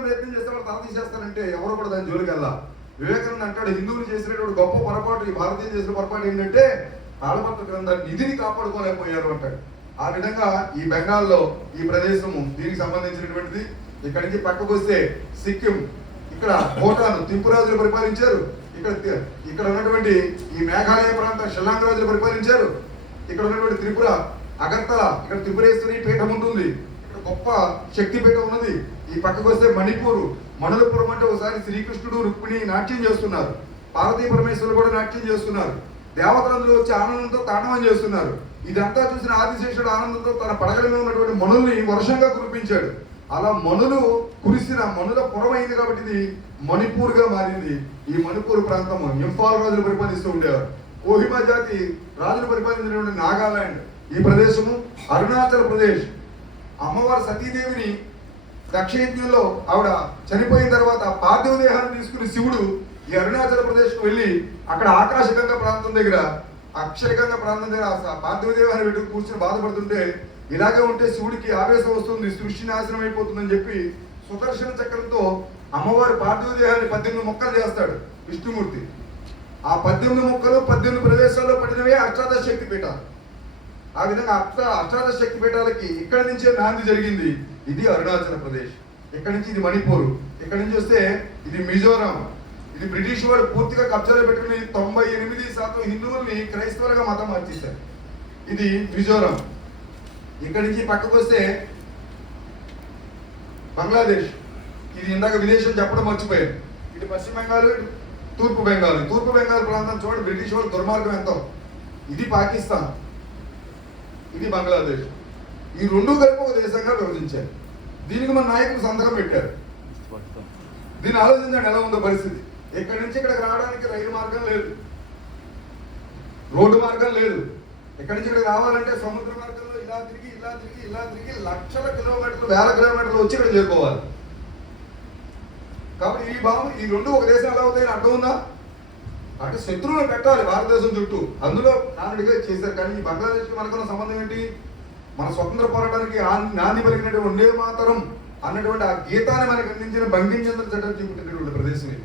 తీసేయాలని ప్రయత్నం చేస్తే వాళ్ళు తల తీసేస్తారంటే ఎవరు కూడా దాని జోలికి వెళ్ళా. వివేకానంద అంటాడు, హిందువులు చేసినటువంటి గొప్ప పొరపాటు, ఈ భారతీయులు చేసిన పొరపాటు ఏంటంటే తాళపత్ర గ్రంథాన్ని నిధిని కాపాడుకోలేకపోయారు అంటాడు. ఆ విధంగా ఈ బెంగాల్లో ఈ ప్రదేశము దీనికి సంబంధించినటువంటిది. ఇక్కడి నుంచి పక్కకు వస్తే సిక్కిం, ఇక్కడ భూటాన్ తింపురాజులు పరిపాలించారు. ఇక్కడ ఉన్నటువంటి ఈ మేఘాలయ ప్రాంతం షిల్లాంగ్ రాజులు పరిపాలించారు. ఇక్కడ ఉన్నటువంటి త్రిపుర అగర్తల, ఇక్కడ త్రిపురేశ్వరి పీఠం ఉంటుంది, ఇక్కడ గొప్ప శక్తి పీఠం ఉన్నది. ఈ పక్కకు వస్తే మణిపూర్, మణులపురం అంటే ఒకసారి శ్రీకృష్ణుడు రుక్మిణి నాట్యం చేస్తున్నారు, పార్వతీ పరమేశ్వరులు కూడా నాట్యం చేస్తున్నారు, దేవతలందరూ వచ్చి ఆనందంతో తాండవం చేస్తున్నారు. ఇదంతా చూసిన ఆదిశేషుడు ఆనందంతో తన పడగల మీద ఉన్నటువంటి మణుల్ని వర్షంగా కురిపించాడు. అలా మణులు కురిసిన మణుల పురమైంది కాబట్టి ఇది మణిపూర్ గా మారింది. ఈ మణిపూర్ ప్రాంతం ఇంఫాల్ రాజులు పరిపాలిస్తూ ఉండేవారు. కోహిమా జాతి రాజులు పరిపాలించినటువంటి నాగాలాండ్ ఈ ప్రదేశము. అరుణాచల్ ప్రదేశ్, అమ్మవారు సతీదేవిని దక్షయజ్ఞంలో ఆవిడ చనిపోయిన తర్వాత పార్థివ దేహాన్ని తీసుకుని శివుడు ఈ అరుణాచల్ ప్రదేశ్కు వెళ్ళి అక్కడ ఆకాశగంగా ప్రాంతం దగ్గర అక్షరగంగా ప్రాంతం దగ్గర పార్థివ దేహాన్ని పెట్టి కూర్చుని బాధపడుతుంటే, ఇలాగే ఉంటే శివుడికి ఆవేశం వస్తుంది, సృష్టి నాశనం అయిపోతుందని చెప్పి సుదర్శన చక్రంతో అమ్మవారి పార్థివ దేహాన్ని 18 ముక్కలు చేస్తాడు విష్ణుమూర్తి. ఆ 18 ముక్కలు 18 ప్రదేశాల్లో పడినవే అష్టాదశ శక్తి పీఠాలు. ఆ విధంగా అష్టాదశ శక్తి పీఠాలకి ఇక్కడి నుంచే నాంది జరిగింది. ఇది అరుణాచల్ ప్రదేశ్, ఇక్కడి నుంచి ఇది మణిపూర్, ఇక్కడి నుంచి వస్తే ఇది మిజోరాం. ఇది బ్రిటిష్ వాడు పూర్తిగా కబ్జాలో పెట్టుకుని 98% హిందువుల్ని క్రైస్తవులుగా మతం మార్చేశారు. ఇది మిజోరాం. ఇక్కడి నుంచి పక్కకు వస్తే బంగ్లాదేశ్, ఇది ఇందాక విదేశం చెప్పడం మర్చిపోయారు. ఇది పశ్చిమ బెంగాల్, తూర్పు బెంగాల్. తూర్పు బెంగాల్ ప్రాంతం చూడండి, బ్రిటిష్ వాళ్ళు దుర్మార్గం ఎంతో. ఇది పాకిస్తాన్, ఇది బంగ్లాదేశ్. ఈ రెండు కలిపి ఒక దేశంగా విభజించారు. దీనికి మన నాయకులు సంతకం పెట్టారు. దీన్ని ఆలోచించండి ఎలా ఉందో పరిస్థితి. ఇక్కడి నుంచి ఇక్కడికి రావడానికి రైలు మార్గం లేదు, రోడ్డు మార్గం లేదు. ఇక్కడి నుంచి ఇక్కడికి రావాలంటే సముద్ర మార్గంలో ఇలా తిరిగి ఇలా తిరిగి ఇలా తిరిగి లక్షల కిలోమీటర్లు, వేల కిలోమీటర్లు వచ్చి ఇక్కడ చేరుకోవాలి. కాబట్టి ఈ రెండు ఒక దేశం ఎలా అవుతాయని అర్థం ఉందా? అంటే శత్రువులు పెట్టాలి భారతదేశం చుట్టూ, అందులో నానుడిగా చేశారు. కానీ ఈ బంగ్లాదేశ్కి మనకున్న సంబంధం ఏంటి? మన స్వతంత్ర పోరాటానికి నాంది పలికినటువంటి వందే మాతరం అన్నటువంటి ఆ గీతాన్ని మనకు అందించిన బంకించంద్ర చటర్జీ పుట్టినటువంటి ప్రదేశం ఇది.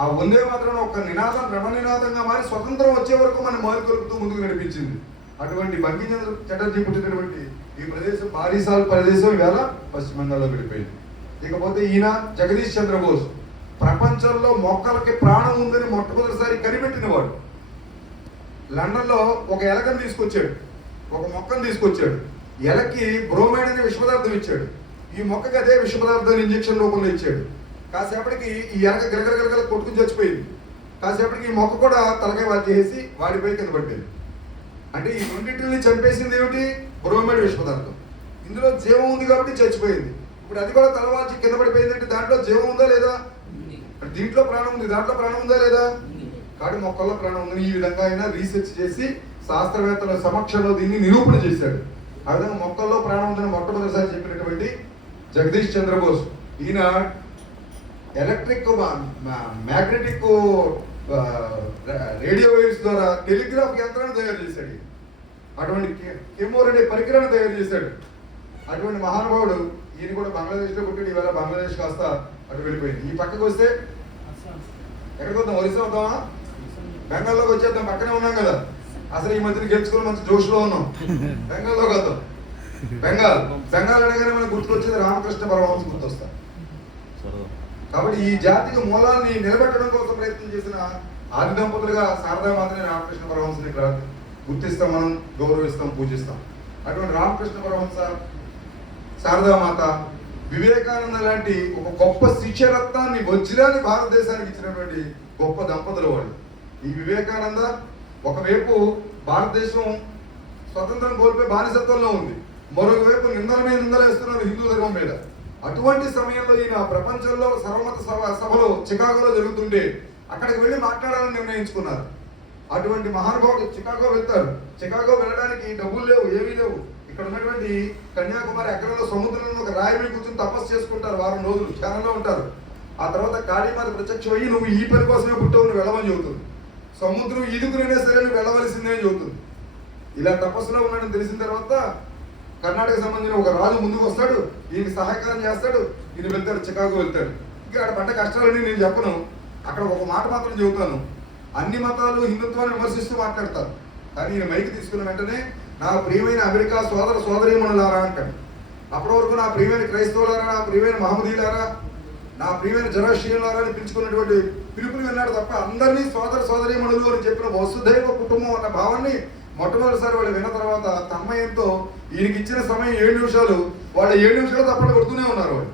ఆ వందే మాతరం ఒక నినాదం రణనినాదంగా మారి స్వతంత్రం వచ్చే వరకు మనం మారు కలుపుతూ ముందుకు నడిపించింది. అటువంటి బంకించంద్ర చటర్జీ పుట్టినటువంటి ఈ ప్రదేశం బారీసాల్ ప్రదేశం ఇవాళ పశ్చిమ బెంగాల్లో విడిపోయింది. ఇకపోతే ఈయన జగదీష్ చంద్రబోస్, ప్రపంచంలో మొక్కలకి ప్రాణం ఉందని మొట్టమొదటిసారి కనిపెట్టిన వాడు. లండన్లో ఒక ఎలకను తీసుకొచ్చాడు, ఒక మొక్కను తీసుకొచ్చాడు. ఎలకి బ్రోమైడ్ అనే విషపదార్థం ఇచ్చాడు. ఈ మొక్కకి అదే విషపదార్థాన్ని ఇంజక్షన్ రూపంలో ఇచ్చాడు. కాసేపటికి ఈ ఎలక గిరగర కొట్టుకుని చచ్చిపోయింది. కాసేపటికి ఈ మొక్క కూడా తలకాయ వాచేసి వాడిపోయి కింద పడిపోయింది. అంటే ఈ రెండింటిని చంపేసింది ఏమిటి? బ్రోమైడ్ విషపదార్థం. ఇందులో జీవం ఉంది కాబట్టి చచ్చిపోయింది. ఇప్పుడు అది కూడా తలవాల్చి కింద పడిపోయింది అంటే దాంట్లో జీవం ఉందా లేదా? దీంట్లో ప్రాణం ఉంది, దాంట్లో ప్రాణం ఉందా లేదా? కాబట్టి మొక్కల్లో ప్రాణం ఉందని ఈ విధంగా ఆయన రీసెర్చ్ చేసి శాస్త్రవేత్తల సమక్షంలో దీన్ని నిరూపణ చేశాడు. ఆ విధంగా మొక్కల్లో ప్రాణం ఉందని మొట్టమొదటిసారి చెప్పినటువంటి జగదీష్ చంద్రబోస్. ఈయన ఎలక్ట్రిక్ మ్యాగ్నెటిక్ రేడియో వేవ్స్ ద్వారా టెలిగ్రాఫ్ యంత్రాన్ని తయారు చేశాడు. అటువంటి కెమోర్ అనే పరికరాన్ని తయారు చేశాడు. అటువంటి మహానుభావుడు. ఈయన కూడా బంగ్లాదేశ్లో పుట్టాడు. ఈవేళ బంగ్లాదేశ్ కాస్త అటు వెళ్ళిపోయింది. ఈ పక్కకు వస్తే ఎక్కడికి వద్దాం? ఒరిస్సా వద్దామా? బెంగాల్లోకి వచ్చేద్దాం, పక్కనే ఉన్నాం కదా. అసలు ఈ మధ్యన గెలుచుకుని మంచి జోష్లో ఉన్నాం. బెంగాల్లోకి వద్దాం. బెంగాల్ అనగానే మనకు గుర్తుకొచ్చేది రామకృష్ణ పరమహంస గుర్తొస్తా. కాబట్టి ఈ జాతికి మూలాన్ని నిలబెట్టడం కోసం ప్రయత్నం చేసిన ఆది దంపతులుగా శారదామాతని రామకృష్ణ పరమహంసని గుర్తిస్తాం, మనం గౌరవిస్తాం, పూజిస్తాం. అటువంటి రామకృష్ణ పరమహంస, శారదామాత, వివేకానంద లాంటి ఒక గొప్ప శిక్షరత్నాన్ని, వజ్రాన్ని భారతదేశానికి ఇచ్చినటువంటి గొప్ప దంపతులు వాళ్ళు. ఈ వివేకానంద ఒకవైపు భారతదేశం స్వతంత్రం కోల్పోయి బానిసత్వంలో ఉంది, మరొక వైపు నిందల మీద నిందలు వేస్తున్నారు హిందూ ధర్మం మీద. అటువంటి సమయంలో ఈయన ప్రపంచంలో సర్వమత సభలు చికాగోలో జరుగుతుంటే అక్కడికి వెళ్ళి మాట్లాడాలని నిర్ణయించుకున్నారు. అటువంటి మహానుభావుడు చికాగో వెళ్తారు. చికాగో వెళ్ళడానికి డబ్బులు లేవు, ఏమీ లేవు. ఇక్కడ ఉన్నటువంటి కన్యాకుమారి ఎక్కడో సముద్రంలో ఒక రాయి మీద కూర్చొని తపస్సు చేసుకుంటారు, వారం రోజులు ధ్యానంలో ఉంటారు. ఆ తర్వాత కాళీమాత ప్రత్యక్షం అయ్యి నువ్వు ఈ పని కోసమే పుట్టావు, నువ్వు వెళ్ళమని చెబుతుంది. సముద్రం ఈదుకునైనా సరే నువ్వు వెళ్ళవలసిందే అని చెబుతుంది. ఇలా తపస్సులో ఉన్నాడని తెలిసిన తర్వాత కర్ణాటక సంబంధించిన ఒక రాజు ముందుకు వస్తాడు, ఈయనకి సహాయకారం చేస్తాడు. ఈయన వెళ్తాడు, చికాగో వెళ్తాడు. ఇంకా అక్కడ పడ్డ కష్టాలని నేను చెప్పను, అక్కడ ఒక మాట మాత్రం చెబుతాను. అన్ని మతాలు హిందుత్వాన్ని విమర్శిస్తూ మాట్లాడతారు, కానీ ఈయన మైకి తీసుకున్న వెంటనే నా ప్రియమైన అమెరికా సోదర సోదరీమణులారా అంటాడు. అప్పటి వరకు నా ప్రియమైన క్రైస్తవులారా, నా ప్రియమైన మహమ్మదీలారా, నా ప్రియమైన జరాషియులారా అని పిలుచుకున్నటువంటి పిలుపుని విన్నాడు తప్ప అందరినీ సోదర సోదరీమణులు అని చెప్పిన వసుదైవ కుటుంబం అన్న భావాన్ని మొట్టమొదటిసారి వాళ్ళు విన్న తర్వాత తన్మయంతో ఈయనకి ఇచ్చిన సమయం 7 నిమిషాలు, వాళ్ళు 7 నిమిషాలు తప్పని కొడుతూనే ఉన్నారు. వాళ్ళు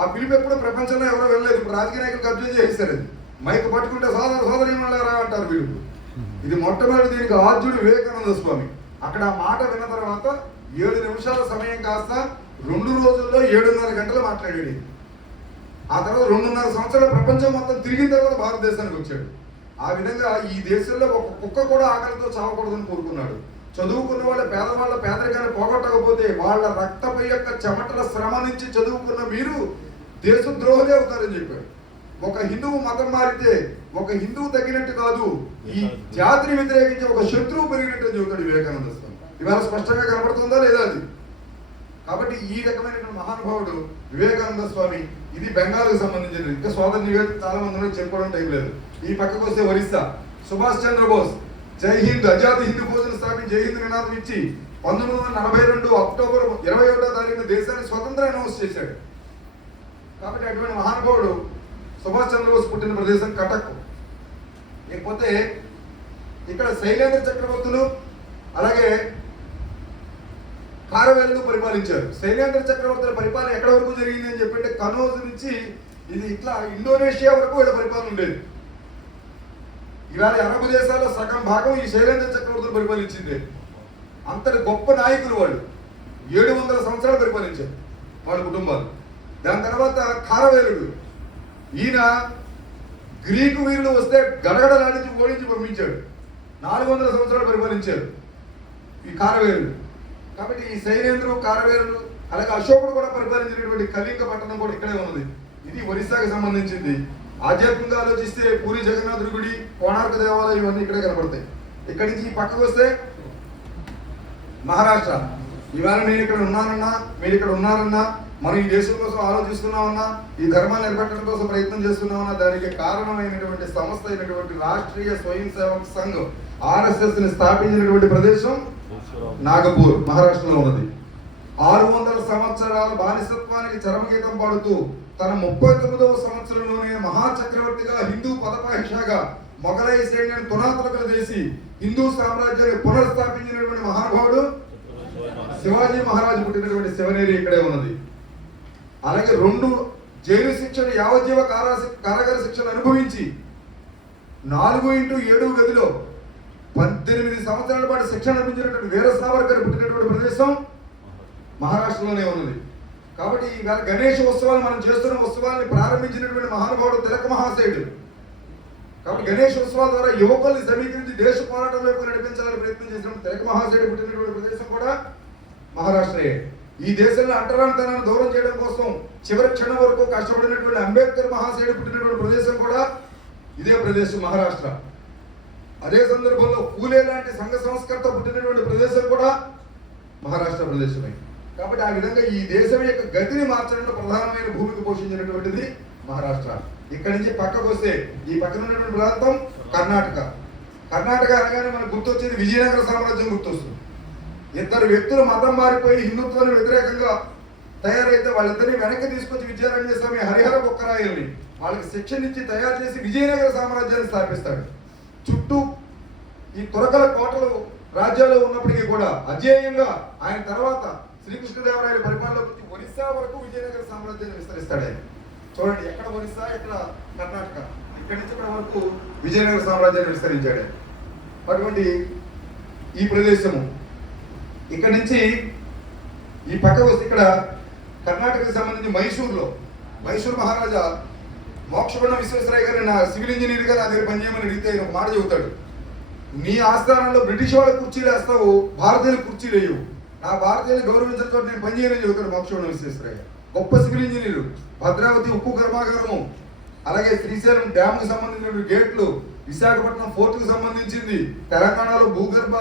ఆ పిలుపు ఎప్పుడూ ప్రపంచంలో ఎవరో వెళ్ళలేదు. ఇప్పుడు రాజకీయ నాయకులు కబ్జా చేసేసారు. అది మైక్ పట్టుకుంటే సోదర సోదరీమణులారా అంటారు పిలుపు. ఇది మొట్టమొదటి దీనికి ఆద్యుడు వివేకానంద స్వామి. అక్కడ ఆ మాట విన్న తర్వాత 7 నిమిషాల సమయం కాస్త 2 రోజుల్లో 7.5 గంటలు మాట్లాడాడు. ఆ తర్వాత 2.5 సంవత్సరాల ప్రపంచం మొత్తం తిరిగిన తర్వాత భారతదేశానికి వచ్చాడు. ఆ విధంగా ఈ దేశంలో ఒక కుక్క కూడా ఆకలితో చావకూడదని కోరుకున్నాడు. చదువుకున్న వాళ్ళ పేదవాళ్ళ పేదరికాన్ని పోగొట్టకపోతే వాళ్ళ రక్తపై యొక్క చెమటల శ్రమ నుంచి చదువుకున్న మీరు దేశద్రోహులే అవుతారని చెప్పాడు. ఒక హిందువు మతం మారితే ఒక హిందువు తగ్గినట్టు కాదు, ఈ జాతిని వ్యతిరేకించి ఒక శత్రువు పెరిగినట్టు చెబుతాడు వివేకానంద స్వామి. ఇవాళ స్పష్టంగా కనబడుతుందా లేదా అది? కాబట్టి ఈ రకమైన మహానుభావుడు వివేకానంద స్వామి. ఇది బెంగాల్కి సంబంధించినది. ఇంకా సోదర నివేదిక చాలా మంది ఉన్నారు, చెప్పుకోవడం టైం లేదు. ఈ పక్కకు వస్తే ఒరిస్సా, సుభాష్ చంద్రబోస్ జై హింద్ ఆజాద్ హింద్ ఫౌజ్ను స్థాపించి జై హింద్ నినాదం ఇచ్చి 1942 అక్టోబర్ 21వ తారీఖున దేశాన్ని స్వతంత్రం అనౌన్స్ చేశాడు. కాబట్టి అటువంటి మహానుభావుడు సుభాష్ చంద్రబోస్ పుట్టిన ప్రదేశం కటక్. లేకపోతే ఇక్కడ శైలేంద్ర చక్రవర్తులు అలాగే కారవేలును పరిపాలించారు. శైలేంద్ర చక్రవర్తుల పరిపాలన ఎక్కడ వరకు జరిగింది అని చెప్పంటే కనౌజ్ నుంచి ఇది ఇట్లా ఇండోనేషియా వరకు వీళ్ళ పరిపాలన ఉండేది. ఇవాళ అరబ్ దేశాల్లో సగం భాగం ఈ శైలేంద్ర చక్రవర్తులు పరిపాలించింది. అంతటి గొప్ప నాయకులు వాళ్ళు. 700 సంవత్సరాలు పరిపాలించారు వాళ్ళ కుటుంబాలు. దాని తర్వాత కారవేలుడు, ఈయన గ్రీకు వీరులు వస్తే గడగడలాడించి ఓడించి పంపించాడు. 400 సంవత్సరాలు పరిపాలించారు ఈ కారవేలుడు. కాబట్టి ఈ శైలేంద్రు, కారవేలుడు అలాగే అశోకుడు కూడా పరిపాలించినటువంటి కళింగ పట్టణం కూడా ఇక్కడే ఉన్నది. ఇది ఒరిస్సాకి సంబంధించింది. ఆధ్యాత్మికంగా ఆలోచిస్తే పూరి జగన్నాథుడి గుడి, కోణార్క దేవాలయం ఇవన్నీ ఇక్కడే కనపడతాయి. ఇక్కడి నుంచి ఈ పక్కకు వస్తే మహారాష్ట్ర. ఇవాళ నేను ఇక్కడ ఉన్నానన్నా, మీరు ఇక్కడ ఉన్నారన్నా, మనం ఈ దేశం కోసం ఆలోచిస్తున్నామన్నా, ఈ ధర్మాన్ని నిలబెట్టడం కోసం ప్రయత్నం చేస్తున్నామన్నా, దానికి కారణమైనటువంటి సంస్థ అయినటువంటి రాష్ట్రీయ స్వయం సేవక్ సంఘ్ RSS ని స్థాపించినటువంటి ప్రదేశం నాగపూర్, మహారాష్ట్రలో ఉన్నది. 600 సంవత్సరాల బానిసత్వానికి చరమగీతం పాడుతూ తన 39వ సంవత్సరంలోనే మహాచక్రవర్తిగా, హిందూ పదపాహిషాగా మొఘలై సైన్యాన్ని తునాతునకలు చేసి హిందూ సామ్రాజ్యాన్ని పునర్స్థాపించినటువంటి మహానుభావుడు శివాజీ మహారాజు పుట్టినటువంటి శివనేరి ఇక్కడే ఉన్నది. అలాగే 2 జైలు శిక్షను, యావజ్జీవ కారాగార శిక్షను అనుభవించి 4x7 గదిలో 18 సంవత్సరాల పాటు శిక్షణ అనుభవించినటువంటి వీర సావర్కర్ పుట్టినటువంటి ప్రదేశం మహారాష్ట్రలోనే ఉన్నది. కాబట్టి ఈవేళ గణేష్ ఉత్సవాలు మనం చేస్తున్న ఉత్సవాన్ని ప్రారంభించినటువంటి మహానుభావుడు తిలక్ మహాశయుడు. కాబట్టి గణేష్ ఉత్సవాల ద్వారా యువకుల్ని సమీకరించి దేశ పోరాటం వైపు నడిపించాలని ప్రయత్నం చేసినప్పుడు తిలక్ మహాశయుడు పుట్టినటువంటి ప్రదేశం కూడా మహారాష్ట్రయే. ఈ దేశంలో అంటరానితనాన్ని దూరం చేయడం కోసం చివరి క్షణం వరకు కష్టపడినటువంటి అంబేద్కర్ మహాశయుడు పుట్టినటువంటి ప్రదేశం కూడా ఇదే ప్రదేశం మహారాష్ట్ర. అదే సందర్భంలో పూలే లాంటి సంఘ సంస్కర్త పుట్టినటువంటి ప్రదేశం కూడా మహారాష్ట్ర ప్రదేశమే. కాబట్టి ఆ విధంగా ఈ దేశం యొక్క గతిని మార్చడంలో ప్రధానమైన భూమిక పోషించినటువంటిది మహారాష్ట్ర. ఇక్కడి నుంచి పక్కకు వస్తే ఈ పక్కన ఉన్నటువంటి ప్రాంతం కర్ణాటక. కర్ణాటక అనగానే మనకు గుర్తొచ్చేది విజయనగర సామ్రాజ్యం గుర్తొస్తుంది. 2 వ్యక్తులు మతం మారిపోయి హిందుత్వానికి వ్యతిరేకంగా తయారైతే వాళ్ళిద్దరిని వెనక్కి తీసుకొచ్చి విజయారణ్య స్వామి హరిహర బొక్కరాయల్ని వాళ్ళకి శిక్షణ ఇచ్చి తయారు చేసి విజయనగర సామ్రాజ్యాన్ని స్థాపిస్తాడు. చుట్టూ ఈ తురకల కోటలు రాజ్యాలు ఉన్నప్పటికీ కూడా అజేయంగా ఆయన తర్వాత శ్రీకృష్ణదేవరాయల పరిపాలనలో ఒరిస్సా వరకు విజయనగర సామ్రాజ్యాన్ని విస్తరిస్తాడు ఆయన. చూడండి, ఎక్కడ ఒరిస్సా, ఎక్కడ కర్ణాటక, ఇక్కడి నుంచి ఇక్కడ వరకు విజయనగర సామ్రాజ్యాన్ని విస్తరించాడు. అటువంటి ఈ ప్రదేశము ఇక్కడ నుంచి ఈ పక్క వస్తే ఇక్కడ కర్ణాటకకు సంబంధించి మైసూర్ మహారాజా మోక్షగుండ విశ్వేశ్వరయ్య గారిని నా సివిల్ ఇంజనీర్గా నా దగ్గర పనిచేయమని అడిగితే ఒక మాట చెబుతాడు, నీ ఆస్థానంలో బ్రిటిష్ వాళ్ళ కుర్చీలు వేస్తావు, భారతీయుల కుర్చీలు వేయవు, నా భారతీయులు గౌరవించడంతో నేను పనిచేయని చెబుతాడు మోక్షగుండ విశ్వేశ్వరయ్య. గొప్ప సివిల్ ఇంజనీరు. భద్రావతి ఉక్కు కర్మాగారము, అలాగే శ్రీశైలం డ్యామ్కు సంబంధించిన గేట్లు, విశాఖపట్నం ఫోర్టుకు సంబంధించింది, తెలంగాణలో భూగర్భ